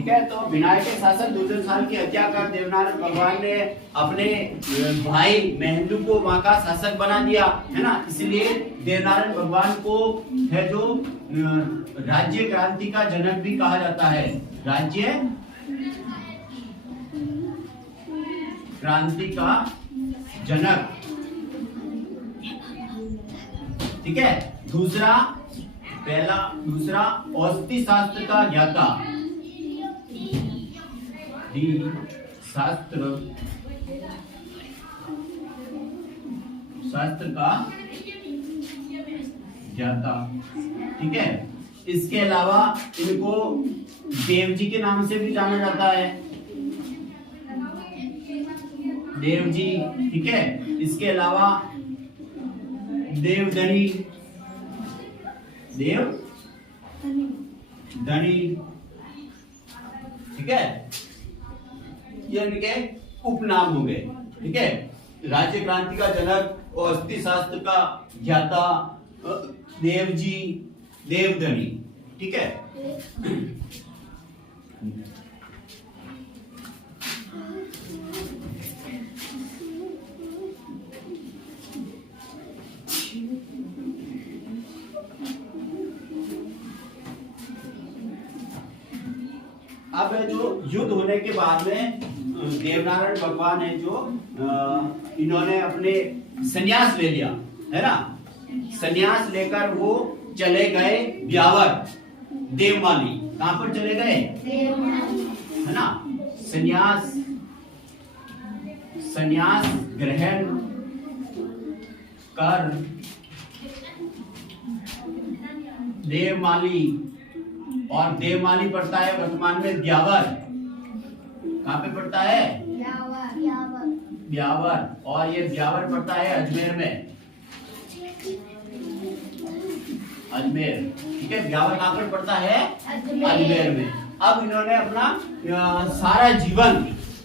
ठीक है। तो विनायक के शासक दुर्योधन साल की हत्या कर देवनारायण भगवान ने अपने भाई महेंद्र को वहां का शासक बना दिया, है ना। इसलिए देवनारायण भगवान को है जो राज्य क्रांति का जनक भी कहा जाता है। राज्य क्रांति का जनक, ठीक है। दूसरा औषधि शास्त्र का ज्ञाता, शास्त्र का ज्ञाता, ठीक है। इसके अलावा इनको देव जी के नाम से भी जाना जाता है, देव जी, ठीक है। इसके अलावा देवधनी, ठीक है। ये इनके उपनाम हो गए, ठीक है। राज्य क्रांति का जनक, औषधि शास्त्र का ज्ञाता, देव जी, देवधनी, ठीक है। अब जो युद्ध होने के बाद में देवनारायण भगवान है जो इन्होंने अपने संन्यास ले लिया, है ना। संन्यास लेकर वो चले गए ब्यावर, देवमाली। कहां पर चले गए? है ना। संन्यास ग्रहण कर देवमाली, और देवमाली पड़ता है वर्तमान में ब्यावर। कहां पे पड़ता है? ब्यावर। और ये ब्यावर पड़ता है अजमेर में, अजमेर, ठीक है। ब्यावर कहां पर पड़ता है? अजमेर में। अब इन्होंने अपना सारा जीवन,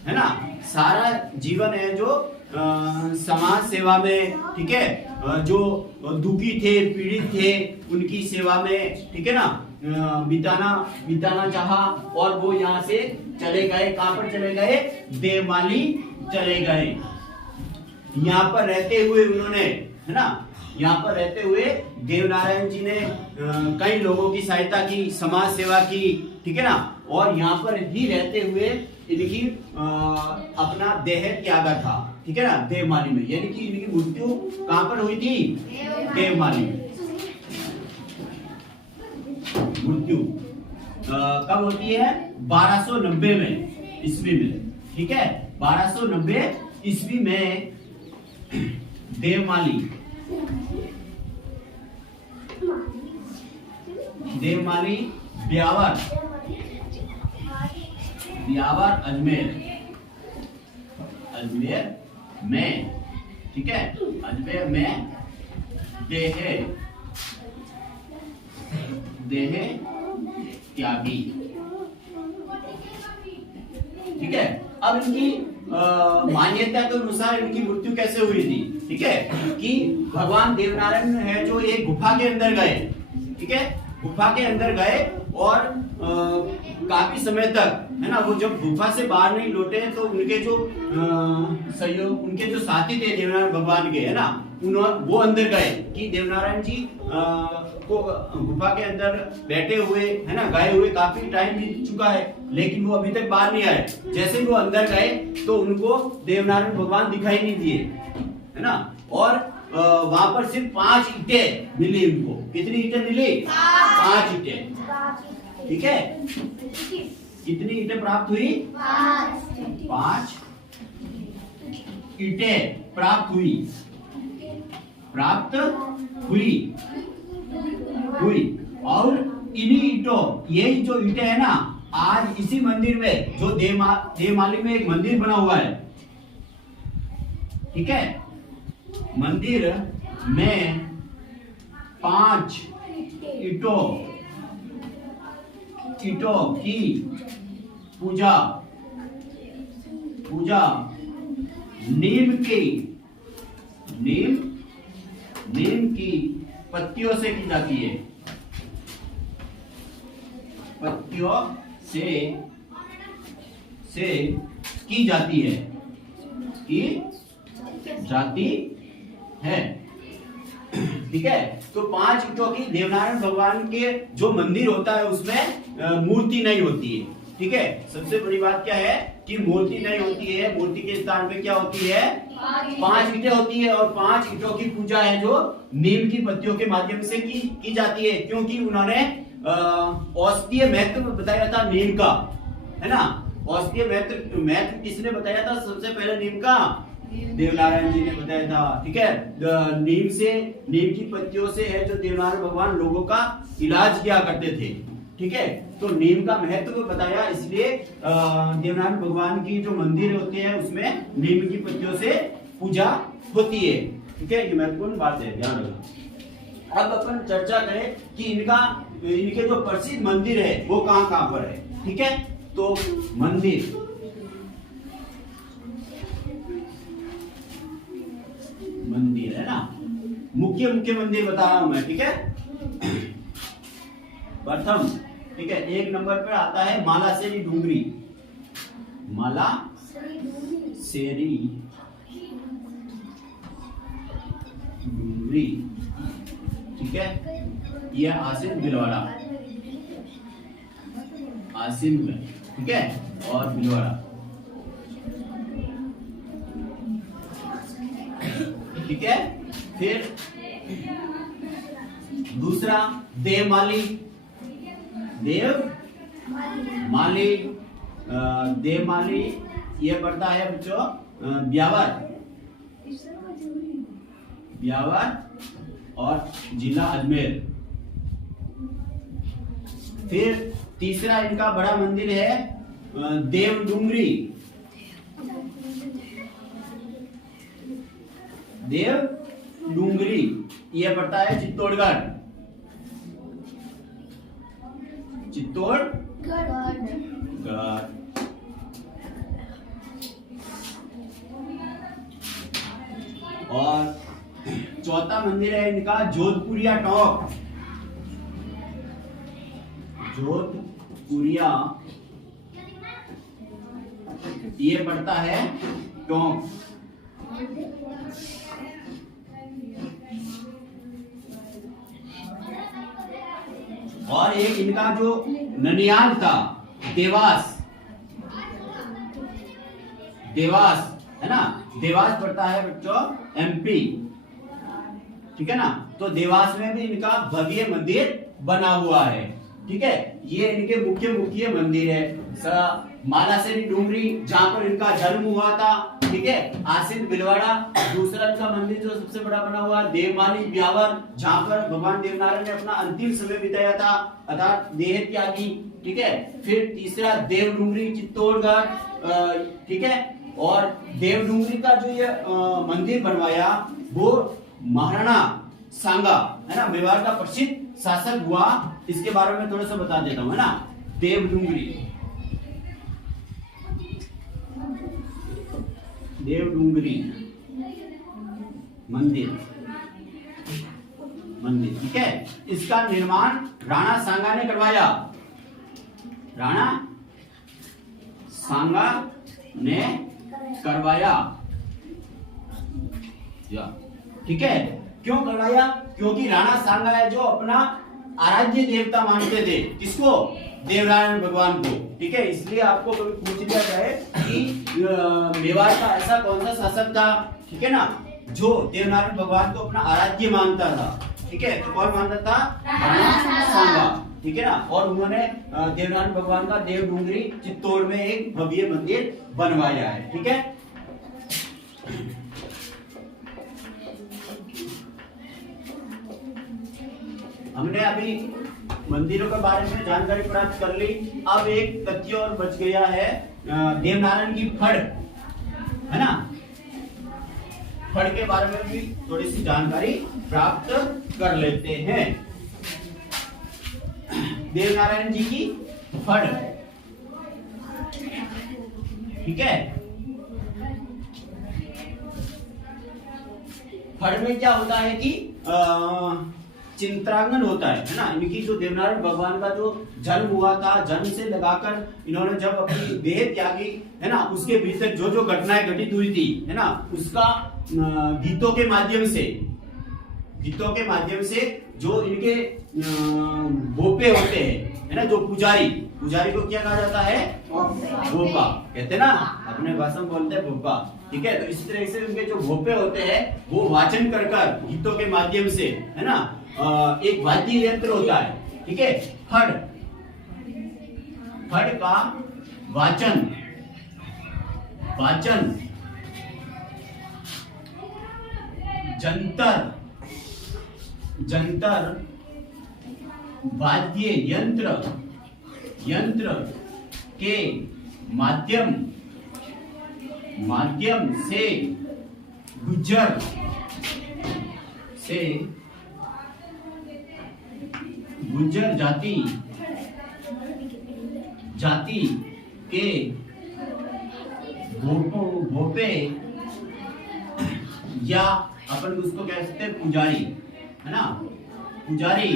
है ना, सारा जीवन है जो समाज सेवा में, ठीक है, जो दुखी थे, पीड़ित थे, उनकी सेवा में, ठीक है ना, बिताना चाहा। और वो यहाँ से चले गए। कहां पर चले गए? देवमाली चले गए। यहाँ पर रहते हुए उन्होंने, है ना, यहाँ पर रहते हुए देवनारायण जी ने कई लोगों की सहायता की, समाज सेवा की, ठीक है ना। और यहाँ पर ही रहते हुए इनकी अपना देह त्यागा था, ठीक है ना, देवमाली में। यानी कि इनकी मृत्यु कहां पर हुई थी? देवमाली में। मृत्यु कब होती है? 1290 में, ईस्वी में, ठीक है। 1290 ईस्वी में देवमाली ब्यावर अजमेर में, ठीक है, अजमेर में देह त्यागी, ठीक है। अब इनकी मान्यता के अनुसार इनकी मृत्यु कैसे हुई थी, ठीक है, कि भगवान देवनारायण है जो एक गुफा के अंदर गए, ठीक है, गुफा के अंदर गए और काफी समय तक, है ना, वो जब गुफा से बाहर नहीं लौटे तो उनके जो सहयोग, उनके जो साथी थे देवनारायण भगवान के, है ना, वो अंदर गए कि देवनारायण जी को गुफा के अंदर बैठे हुए, है ना, गए हुए काफी टाइम बीत चुका है, लेकिन वो अभी तक बाहर नहीं आए। जैसे ही वो अंदर गए तो उनको देवनारायण भगवान दिखाई नहीं दिए, है ना। और वहां पर सिर्फ 5 ईंटें मिली उनको। कितनी ईंटें मिली? 5 ईंटें, ठीक है। कितनी ईंटें प्राप्त हुई? 5 ईंटें प्राप्त हुई। और इन्हीं ईंटों, यही जो ईंटें है ना, आज इसी मंदिर में जो देवमाली में एक मंदिर बना हुआ है, ठीक है, मंदिर में 5 ईंटों की पूजा नीम की पत्तियों से की जाती है। पत्तियों से से की जाती है, की जाती है। ठीक है, तो 5 ईंटों की देवनारायण भगवान के जो मंदिर होता है उसमें मूर्ति नहीं होती है। ठीक है, सबसे बड़ी बात क्या है कि मूर्ति नहीं होती है। मूर्ति के स्थान पे क्या होती है, 5 ईंटें होती है, और 5 ईंटों की पूजा है जो नीम की पत्तियों के माध्यम से की जाती है, क्योंकि उन्होंने औषधीय महत्व बताया था नीम का, है ना। औषधीय महत्व किसने बताया था सबसे पहले, नीम का देवनारायण जी ने बताया था। ठीक है, नीम की पत्तियों से है जो देवनारायण भगवान लोगों का इलाज किया करते थे। ठीक है, तो नीम का महत्व बताया, इसलिए देवनारायण भगवान की जो मंदिर होते हैं उसमें नीम की पत्तियों से पूजा होती है। ठीक है, ये महत्वपूर्ण बात है, ध्यान रखना। अब अपन चर्चा करें कि इनके जो प्रसिद्ध मंदिर है वो कहाँ कहाँ पर है। ठीक है, तो मंदिर है ना, मुख्य मंदिर बता रहा हूं मैं। ठीक है, प्रथम, ठीक है, 1 नंबर पर आता है मालासेरी डूंगरी, मालासेरी डूंगरी। ठीक है, यह आसिन भिलवाड़ा, आसिन में, ठीक है, और भिलवाड़ा। ठीक है, फिर दूसरा देवमाली, देवमाली ये पड़ता है बच्चों ब्यावर और जिला अजमेर। फिर तीसरा इनका बड़ा मंदिर है देवडूंगरी, ये पड़ता है चित्तौड़गढ़, और चौथा मंदिर है इनका जोधपुरिया टोंक, ये पड़ता है टोंक। और एक इनका जो ननियाल था देवास है ना, देवास पड़ता है बच्चों MP। ठीक है ना, तो देवास में भी इनका भव्य मंदिर बना हुआ है। ठीक है, ये इनके मुख्य मंदिर है। मालासेरी डूंगरी जहां पर इनका जन्म हुआ था। ठीक है, आसिन भिलवाड़ा दूसरा इनका मंदिर जो सबसे बड़ा बना हुआ, देवमाली ब्यावर जहां पर भगवान देवनारायण ने अपना अंतिम समय बिताया था, अर्थात देह त्यागी। ठीक है, फिर तीसरा देवडूंगरी चित्तौड़गढ़। ठीक है, और देवडूंगरी का जो ये मंदिर बनवाया वो महाराणा सांगा, है ना, मेवाड़ का प्रसिद्ध शासक हुआ। इसके बारे में थोड़ा सा बता देता हूं, है ना। देवडूंगरी मंदिर, ठीक है, इसका निर्माण राणा सांगा ने करवाया, राणा सांगा ने करवाया। ठीक है, क्यों करवाया, क्योंकि राणा सांगा है जो अपना आराध्य देवता मानते थे, किसको, देवनारायण भगवान को। ठीक है, इसलिए आपको कभी पूछ लिया जाए कि मेवाड़ का ऐसा कौन सा शासक था, ठीक है ना, जो देवनारायण भगवान को अपना आराध्य मानता था। ठीक है, तो कौन मानता था, राणा सांगा। ठीक है ना, और उन्होंने देवनारायण भगवान का देवडूंगरी चित्तौड़ में एक भव्य मंदिर बनवाया है। ठीक है, हमने अभी मंदिरों के बारे में जानकारी प्राप्त कर ली। अब एक तथ्य और बच गया है, देवनारायण की फड़, है ना, फड़ के बारे में भी थोड़ी सी जानकारी प्राप्त कर लेते हैं। देवनारायण जी की फड़, ठीक है, फड़ में क्या होता है कि चित्रांगन होता है ना। इनकी जो देवनारायण भगवान का जो जन्म हुआ था, जन्म से लगाकर इन्होंने जब अपनी देह त्यागी है ना, उसके भीतर जो जो घटनाएं घटित हुई थी है ना, उसका गीतों के माध्यम से जो इनके भोपे होते हैं है ना, जो पुजारी को क्या कहा जाता है, भोपा कहते हैं ना, अपने भाषा में बोलते हैं भोपा। ठीक है, तो इस तरह से उनके जो भोपे होते हैं वो वाचन कर गीतों के माध्यम से है ना, एक वाद्य यंत्र होता है। ठीक है, फड़ का वाचन जंतर वाद्य यंत्र के माध्यम से गुज्जर जाति के भोपे या अपन उसको कह सकते हैं पुजारी है ना, पुजारी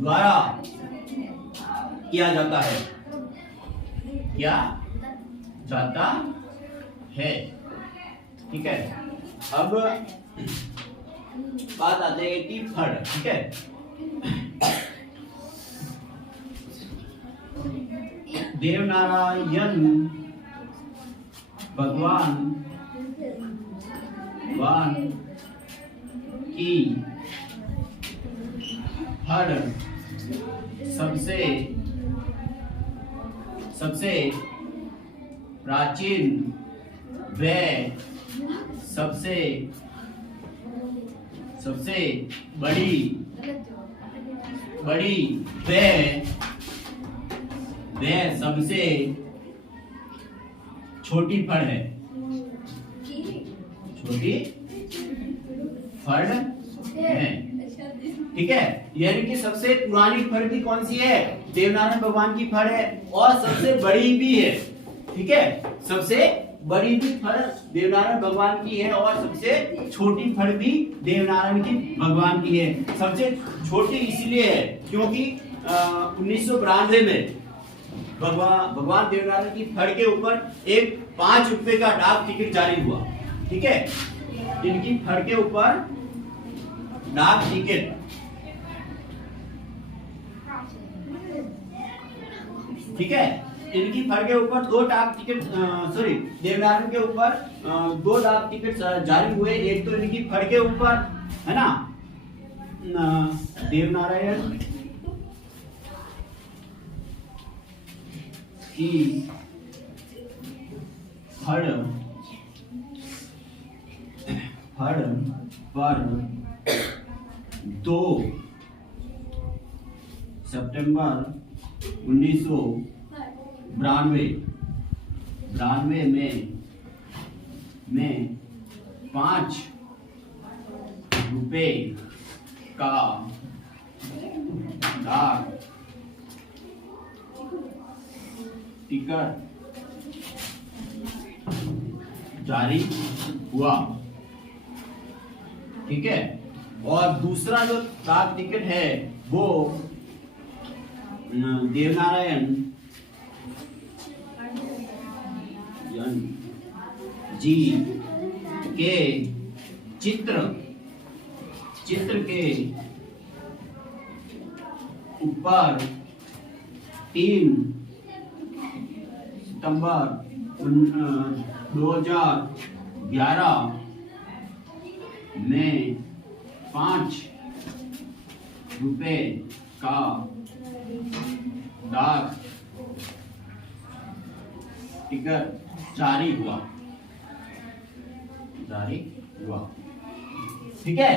द्वारा किया जाता है। ठीक है, अब बात आते हैं कि फड़। ठीक है, देवनारायण भगवान की फड़ सबसे प्राचीन व सबसे बड़ी व सबसे छोटी फड़ है। ठीक है, यानी कि सबसे पुरानी फड़ भी कौन सी है, देवनारायण भगवान की फड़ है, और सबसे बड़ी भी है। ठीक है, सबसे बड़ी भी फड़ देवनारायण भगवान की है और सबसे छोटी फड़ भी देवनारायण की भगवान की है। सबसे छोटी इसलिए है क्योंकि 1992 में भगवान देवनारायण की फड़ के ऊपर एक 5 रुपए का डाक टिकट जारी हुआ। ठीक है, इनकी फड़ के ऊपर डाक टिकट, ठीक है, इनकी फड़ के ऊपर 2 डाक टिकट देवनारायण के ऊपर 2 डाक टिकट जारी हुए। एक तो इनकी फड़ के ऊपर है ना, देवनारायण की फड़ पर 2 सितंबर 1992 में 5 रुपए का डाक टिकट जारी हुआ। ठीक है, और दूसरा जो डाक टिकट है वो देवनारायण जी के चित्र के ऊपर 3 सितंबर 2011 में 5 रुपए का डाक टिकट जारी हुआ। ठीक है,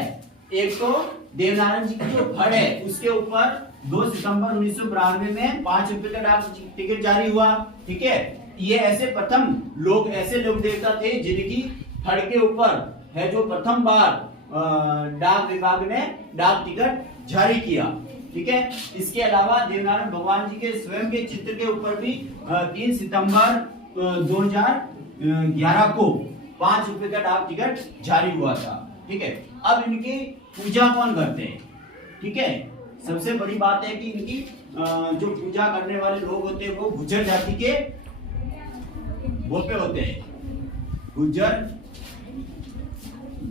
एक तो देवनारायण जी की जो फड़ है उसके ऊपर 2 सितंबर 1992 में 5 रुपए का डाक टिकट जारी हुआ। ठीक है, ये ऐसे लोग देवता थे जिनकी फड़ के ऊपर है जो प्रथम बार डाक विभाग ने डाक टिकट जारी किया। ठीक है, इसके अलावा देवनारायण भगवान जी के स्वयं के चित्र के ऊपर भी 3 सितंबर 2011 को ₹5 का डाक टिकट जारी हुआ था। ठीक है, अब इनकी पूजा कौन करते हैं? ठीक है, सबसे बड़ी बात है कि इनकी जो पूजा करने वाले लोग होते हैं वो गुर्जर जाति के वो पे होते हैं, गुर्जर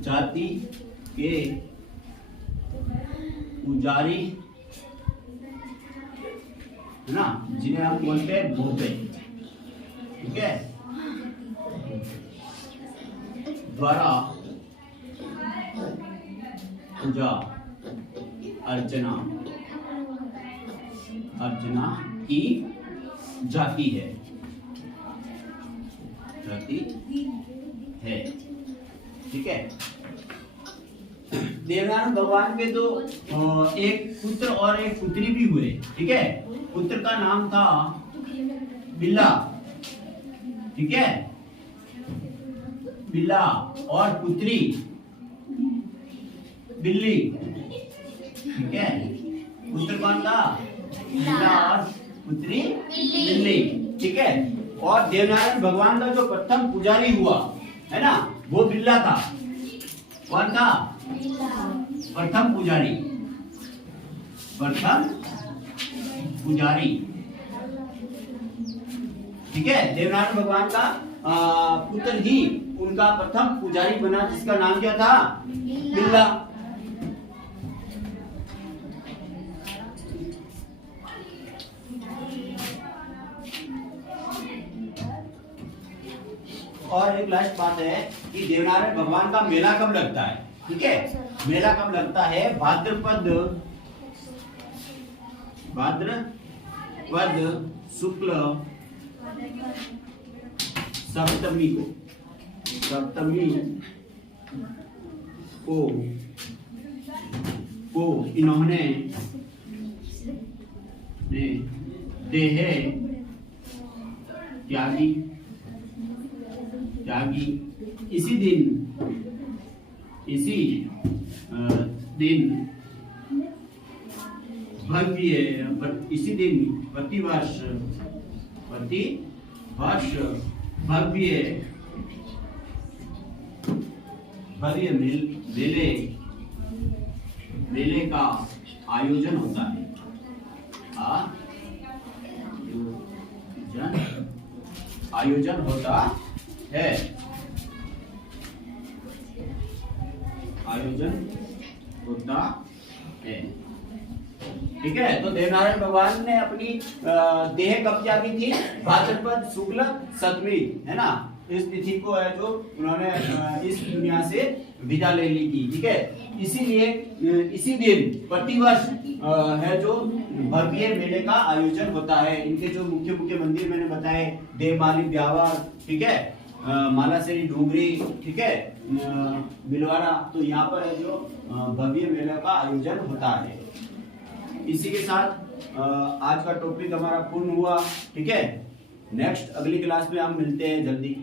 जाति के पुजारी है ना, जिन्हें हम बोलते हैं भोपे। ठीक है, द्वारा पूजा अर्चना की जाती है, ठीक है। देवनारायण भगवान के तो एक पुत्र और एक पुत्री भी हुए। ठीक है, पुत्र का नाम था बिल्ला। ठीक है, बिल्ला, और पुत्री बिल्ली। ठीक है, पुत्र कौन था? बिल्ला और पुत्री बिल्ली। ठीक है, और देवनारायण भगवान का जो प्रथम पुजारी हुआ है ना, वो बिल्ला था। कौन था? प्रथम पुजारी, प्रथम पुजारी। ठीक है, देवनारायण भगवान का पुत्र ही उनका प्रथम पुजारी बना, जिसका नाम क्या था? बिल्ला। और एक लास्ट बात है कि देवनारायण भगवान का मेला कब लगता है? ठीक है, मेला कब लगता है? भाद्रपद शुक्ल सप्तमी को इन्होंने देह त्यागी इसी दिन प्रतिवर्ष भव्य मेले का आयोजन होता है। आयोजन होता है, ठीक है। तो देवनारायण भगवान ने अपनी देह कब त्यागी थी? भाद्रपद शुक्ल सप्तमी, है ना, इस तिथि को है जो उन्होंने इस दुनिया से विदा ले ली थी। ठीक है, इसीलिए इसी दिन प्रतिवर्ष है जो भव्य मेले का आयोजन होता है। इनके जो मुख्य मंदिर मैंने बताए, देवमाली ब्यावर, ठीक है, मालासेरी डोंगरी, ठीक है, बिलवाड़ा, तो यहाँ पर है जो भव्य मेले का आयोजन होता है। इसी के साथ आज का टॉपिक हमारा पूर्ण हुआ। ठीक है, नेक्स्ट अगली क्लास में हम मिलते हैं जल्दी।